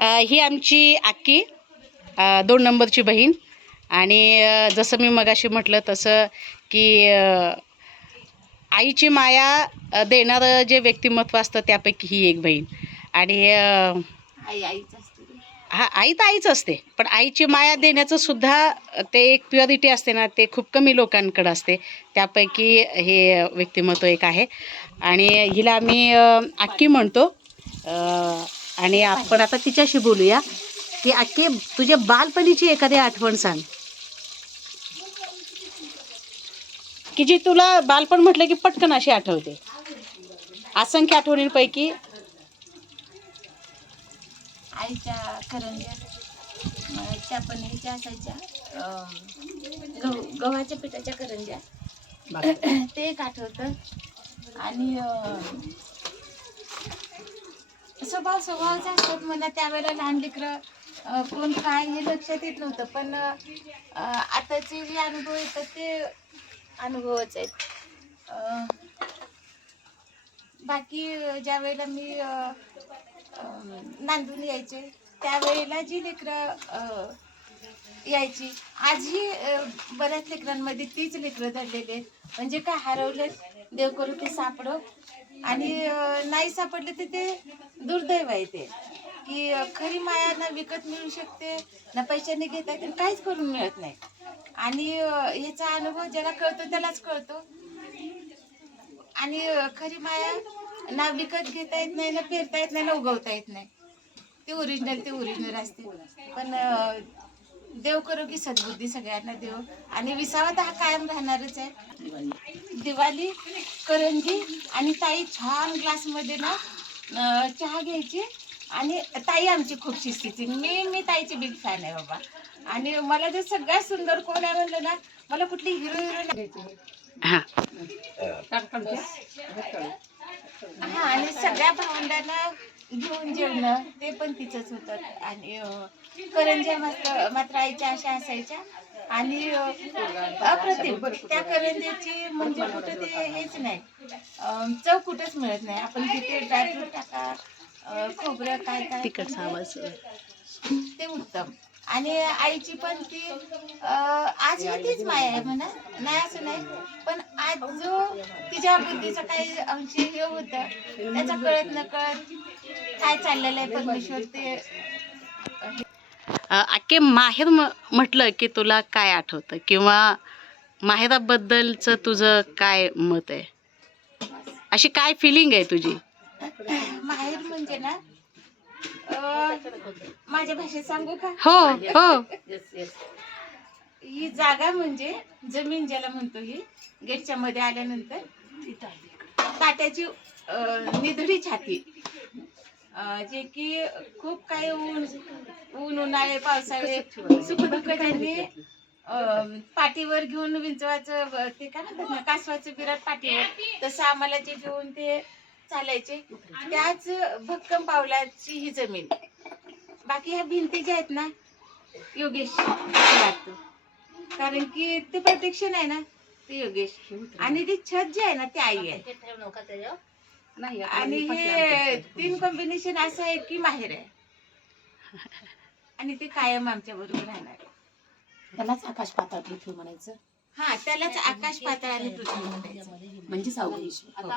ही आमची आक्की 2 नंबरची बहीण. आणि जसं मी मगाशी म्हटलं तसं की आईची माया देणारं जे व्यक्तिमत्व असतं त्यापैकी ही एक बहीण. आणि आईच असते. हा, आई तर आईच असते, पण आईची माया देण्याचं सुद्धा ते एक प्युरिटी असते ना, ते खूप कमी लोकांकडं असते. त्यापैकी हे व्यक्तिमत्व एक आहे. आणि हिला आम्ही आक्की म्हणतो. आणि आपण आता तिच्याशी बोलूया की आक्की, तुझ्या बालपणीची एखादी आठवण सांग की जी तुला बालपण म्हटलं की पटकन अशी आठवते. असंख्य आठवणींपैकी आईच्या करंज्या त्या पण ह्याच्या असायच्या, गव्हाच्या पिठाच्या करंज्या. ते एक आठवतं. आणि स्वभावाचं असतात मला त्यावेळेला. लहान लेकरं कोण काय हे लक्षात येत नव्हतं, पण आताचे जे अनुभव येतात ते अनुभवच आहेत. बाकी ज्या वेळेला मी नांदून यायचे त्यावेळेला जी लेकरं यायची, आजही बऱ्याच लेकरांमध्ये तीच लेकरं धरलेली आहेत. म्हणजे काय हरवलं देव करू ते सापडो, आणि नाही सापडले तर ते दुर्दैव आहे. ते की खरी माया ना विकत मिळू शकते, ना पैशाने घेता येते, काहीच करून मिळत नाही. आणि ह्याचा अनुभव ज्याला कळतो त्यालाच कळतो. आणि खरी माया ना विकत घेता येत नाही, ना पेरता येत नाही, ना उगवता येत नाही. ते ओरिजिनल असते. पण देव करो की सद्बुद्धी सगळ्यांना देव. आणि विसावा तर हा कायम राहणारच आहे. दिवाळी, करंजी आणि ताई छान ग्लासमध्ये ना चहा घ्यायची. आणि ताई आमची खूप शिस्तीची. मी ताईची बिग फॅन आहे बाबा. आणि मला जर सगळ्यात सुंदर कोण आहे म्हणलं ना, मला कुठली हिरो घ्यायची. हां हा, आणि सगळ्या भावंडांना घेऊन जेवणं ते पण तिचंच होतं. आणि करंज्या मात्र आईच्या अशा असायच्या. आणि अप्रतिम त्या करंज्याची म्हणजे कुठं ते हेच नाही, चव कुठंच मिळत नाही. आपण तिथे ड्रायफ्रूट टाका, खोबरं काय काय ते उत्तम. आणि आईची पण ती आजही तीच माया आहे म्हणा, नाही असं नाही. पण आज जो तिच्या बुद्धीचं काही अंश हे होतं त्याचा कळत न कळत काय चाललेलं आहे परमेश्वर ते. आक्के, माहेर म्हटलं की तुला काय आठवतं, किंवा माहेराबद्दलचं तुझं काय मत आहे? अशी काय फिलिंग आहे तुझी? माहेर म्हणजे ना, माझ्या भाषेत सांगू का? हो हो. ही जागा म्हणजे जमीन ज्याला म्हणतो, ही गेटच्या मध्ये आल्यानंतर ताट्याची निधडी छाती, जे की खूप काही उन्हाळे पावसाळे सुखदुःख त्यांनी पाठीवर घेऊन विंचवायचं, ते काय म्हणतात ना, कासवाचं बिराट पाठीवर, तसं आम्हाला जे घेऊन ते चालायचे. त्याच भक्कम पावलाची ही जमीन. बाकी ह्या भिंती ज्या आहेत ना, योगेश लागतो. कारण की ते प्रोटेक्शन आहे ना, ते योगेश. आणि ती छत जी आहे ना, ती आई आहे. आणि हे 3 कॉम्बिनेशन असं आहे की माहेर आहे. आणि ते कायम आमच्या बरोबर राहणार. त्यालाच आकाश पाताळ पृथ्वी म्हणायचं. हा, त्यालाच आकाश पाताळ आणि पृथ्वी म्हणायचं. म्हणजे सावलीश्वर.